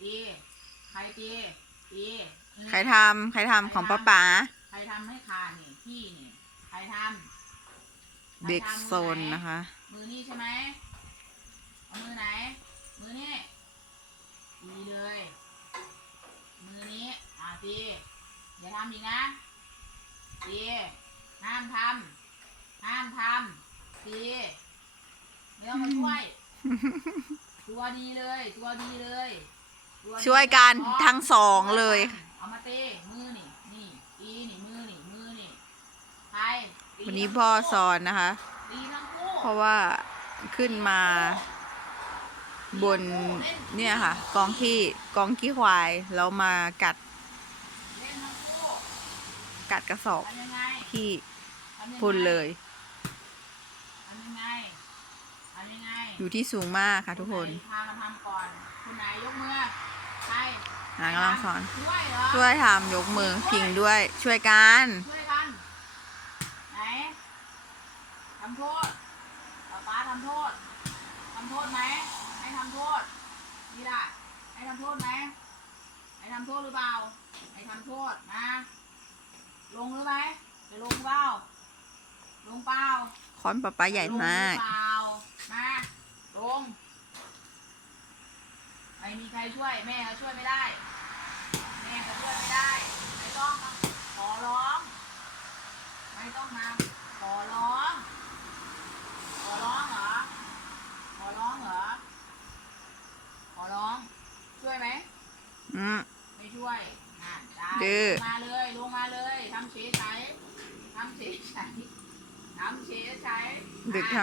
ตีใครตีตีนี่ใครทำใครทำของป้าป๋าใครทำให้ขาดนี่พี่นี่ใครทำเด็กใครทำโซนนะคะ มือนี่ใช่ไหมเอามือไหน มือนี่ตีเลย มือนี้อ่าตีอย่าทำอีกนะตีห้ามทำห้ามทำตีไม่ต้องมาช่วย ตัวดีเลย ตัวดีเลยตัวดี ช่วยกันอ๋อทั้งสองเลย เอามาเต้มือนี่นี่อีนี่มือนี่มือนี่ใครตีวันนี้พ่อสอนนะคะ ตีทั้งคู่เพราะว่าขึ้นมา บนเนี่ยค่ะ กองขี้กองขี้ควายแล้วมากัดเล่นทั้งคู่กัดกระสอบทำยังไงขี้ทำยังไงพุ่นเลย ทำยังไงทำยังไงอยู่ที่สูงมากค่ะทุกคนณไหพามาทำก่อน คุณไหนยกมือ ใครนางกำลังสอน ช่วยเหรอช่วยทำยกมือพิงด้วยช่วยกัน ช่วยกัน ไหนทำโทษป๊าป๊าทำโทษทำโทษไหมให้ทำโทษนี่ล่ะให้ทำโทษไหมให้ทำโทษหรือเปล่าให้ทำโทษนะลงหรือไหมจะลงเปล่าลงเปล่าค้อนป้าป๋าใหญ่มาก ลงหรือเปล่ามาลง ไม่มีใครช่วยแม่ก็ช่วยไม่ได้ แม่ก็ช่วยไม่ได้ ไม่ต้องมาขอร้อง ไม่ต้องมาขอร้อง ขอร้องเหรอ ขอร้องเหรอ ขอร้อง ช่วยไหมอืมไม่ช่วยอะได้ดื้อ ลงมาเลยลงมาเลยทำเฉยใช้ทำเฉยใช้ทำเฉยใช้เด็กทำ